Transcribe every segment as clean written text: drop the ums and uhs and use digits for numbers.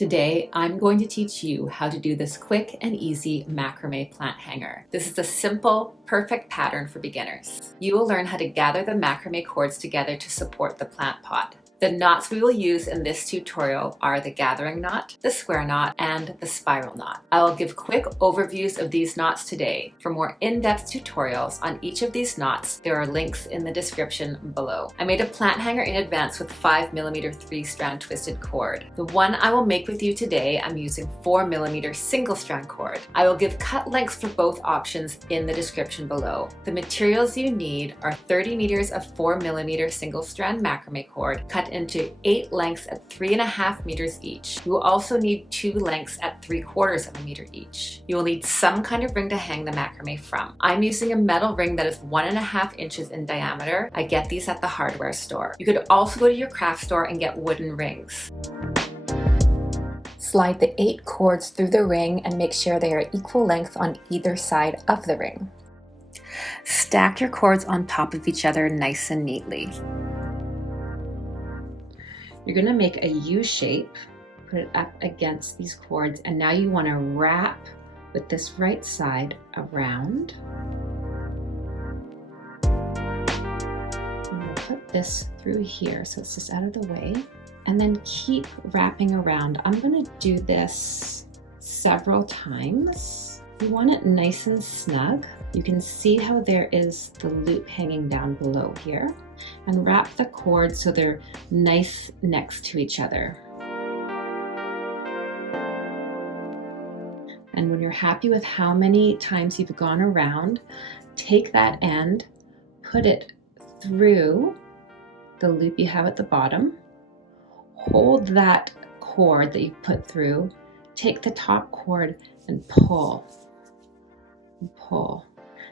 Today, I'm going to teach you how to do this quick and easy macrame plant hanger. This is a simple, perfect pattern for beginners. You will learn how to gather the macrame cords together to support the plant pot. The knots we will use in this tutorial are the gathering knot, the square knot, and the spiral knot. I will give quick overviews of these knots today. For more in-depth tutorials on each of these knots, there are links in the description below. I made a plant hanger in advance with 5mm 3-strand twisted cord. The one I will make with you today, I'm using 4mm single-strand cord. I will give cut lengths for both options in the description below. The materials you need are 30 meters of 4mm single-strand macrame cord cut into 8 lengths at 3.5 meters each. You will also need 2 lengths at 3/4 meter each. You will need some kind of ring to hang the macrame from. I'm using a metal ring that is 1.5 inches in diameter. I get these at the hardware store. You could also go to your craft store and get wooden rings. Slide the 8 cords through the ring and make sure they are equal length on either side of the ring. Stack your cords on top of each other nice and neatly. You're going to make a U shape, put it up against these cords, and now you want to wrap with this right side around. I'm going to put this through here so it's just out of the way, and then keep wrapping around. I'm going to do this several times. You want it nice and snug. You can see how there is the loop hanging down below here, and wrap the cords so they're nice next to each other. And when you're happy with how many times you've gone around, take that end, put it through the loop you have at the bottom, hold that cord that you've put through, take the top cord and pull and pull.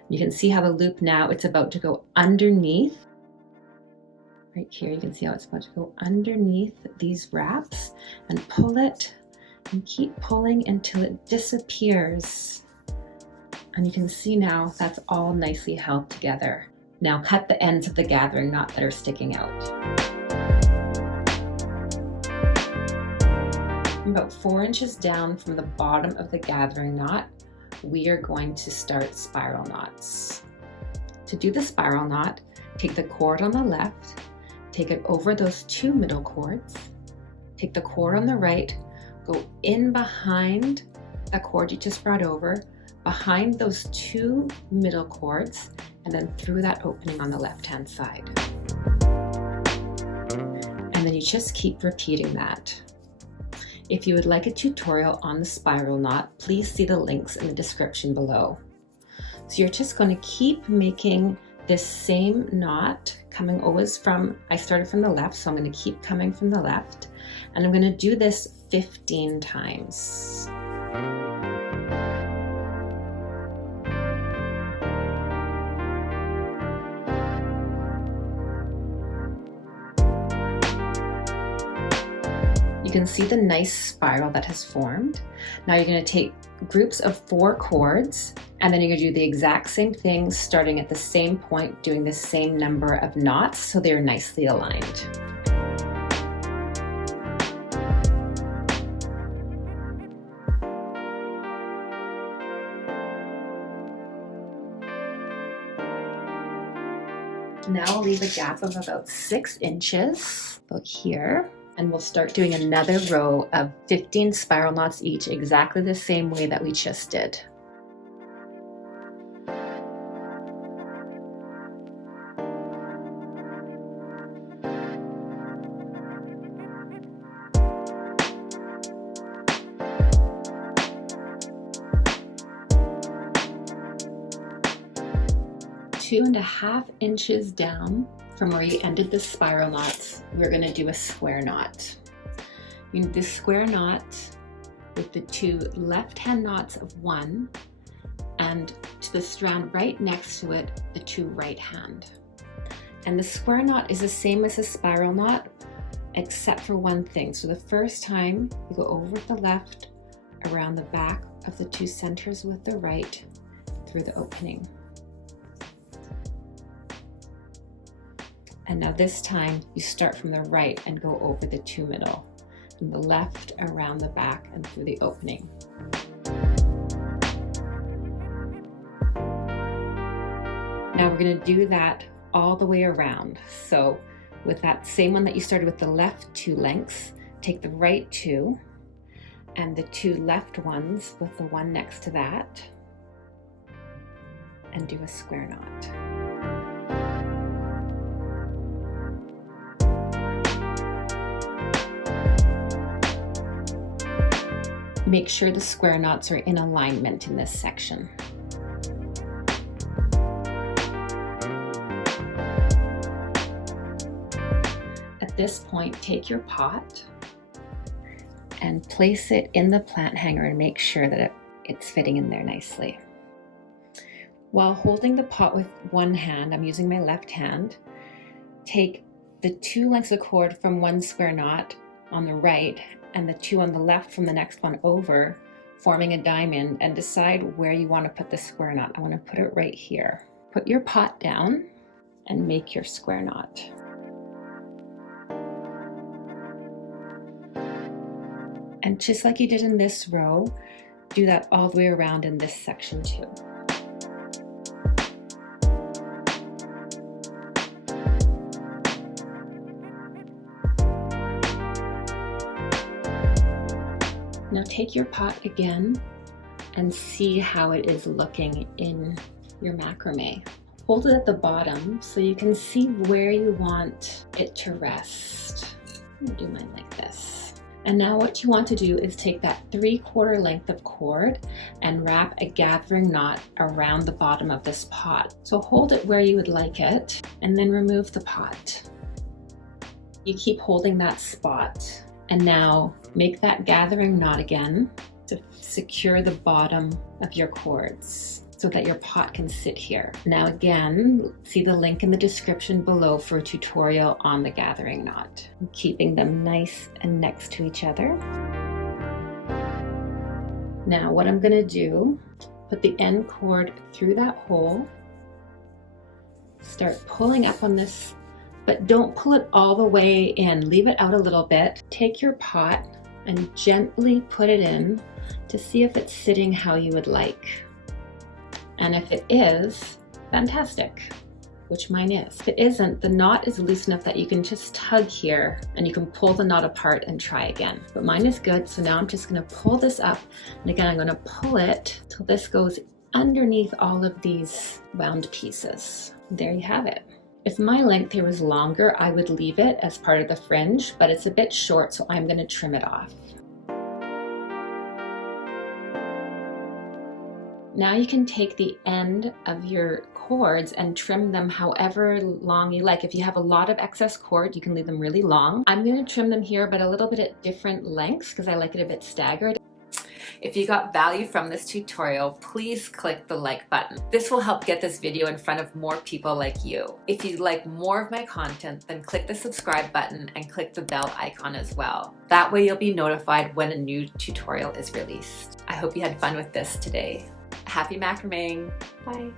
You can see how the loop now, it's about to go underneath. Right here, you can see how it's about to go underneath these wraps, and pull it and keep pulling until it disappears. And you can see now that's all nicely held together. Now cut the ends of the gathering knot that are sticking out. About 4 inches down from the bottom of the gathering knot, we are going to start spiral knots. To do the spiral knot, take the cord on the left, take it over those 2 middle cords, take the cord on the right, go in behind the cord you just brought over, behind those 2 middle cords, and then through that opening on the left-hand side. And then you just keep repeating that. If you would like a tutorial on the spiral knot, please see the links in the description below. So you're just going to keep making this same knot, coming always from, I started from the left, so I'm going to keep coming from the left, and I'm going to do this 15 times. You can see the nice spiral that has formed. Now you're going to take groups of 4 cords, and then you're going to do the exact same thing, starting at the same point, doing the same number of knots so they're nicely aligned. Now I'll leave a gap of about 6 inches, about here. And we'll start doing another row of 15 spiral knots each, exactly the same way that we just did. Two and a half inches down from where you ended the spiral knots, we're going to do a square knot. You need this square knot with the 2 left-hand knots of 1, and to the strand right next to it, the 2 right-hand. And the square knot is the same as a spiral knot, except for one thing. So the first time you go over with the left, around the back of the 2 centers with the right, through the opening. And now this time you start from the right and go over the 2 middle. and the left around the back and through the opening. Now we're going to do that all the way around. So with that same one that you started with the left 2 lengths, take the right 2 and the 2 left ones with the one next to that and do a square knot. Make sure the square knots are in alignment in this section. At this point, take your pot and place it in the plant hanger and make sure that it's fitting in there nicely. While holding the pot with one hand, I'm using my left hand, take the 2 lengths of cord from one square knot on the right and the 2 on the left from the next one over, forming a diamond, and decide where you want to put the square knot. I want to put it right here. Put your pot down and make your square knot. And just like you did in this row, do that all the way around in this section too. Now take your pot again and see how it is looking in your macrame. Hold it at the bottom so you can see where you want it to rest. I'm gonna do mine like this. And now what you want to do is take that 3/4 length of cord and wrap a gathering knot around the bottom of this pot. So hold it where you would like it and then remove the pot. You keep holding that spot. And now make that gathering knot again to secure the bottom of your cords so that your pot can sit here. Now again, see the link in the description below for a tutorial on the gathering knot. Keeping them nice and next to each other. Now what I'm gonna do, put the end cord through that hole, start pulling up on this, but don't pull it all the way in. Leave it out a little bit. Take your pot and gently put it in to see if it's sitting how you would like. And if it is, fantastic, which mine is. If it isn't, the knot is loose enough that you can just tug here and you can pull the knot apart and try again. But mine is good, so now I'm just gonna pull this up. And again, I'm gonna pull it till this goes underneath all of these wound pieces. There you have it. If my length here was longer, I would leave it as part of the fringe, but it's a bit short, so I'm gonna trim it off. Now you can take the end of your cords and trim them however long you like. If you have a lot of excess cord, you can leave them really long. I'm gonna trim them here, but a little bit at different lengths because I like it a bit staggered. If you got value from this tutorial, please click the like button. This will help get this video in front of more people like you. If you'd like more of my content, then click the subscribe button and click the bell icon as well. That way you'll be notified when a new tutorial is released. I hope you had fun with this today. Happy macrameing. Bye.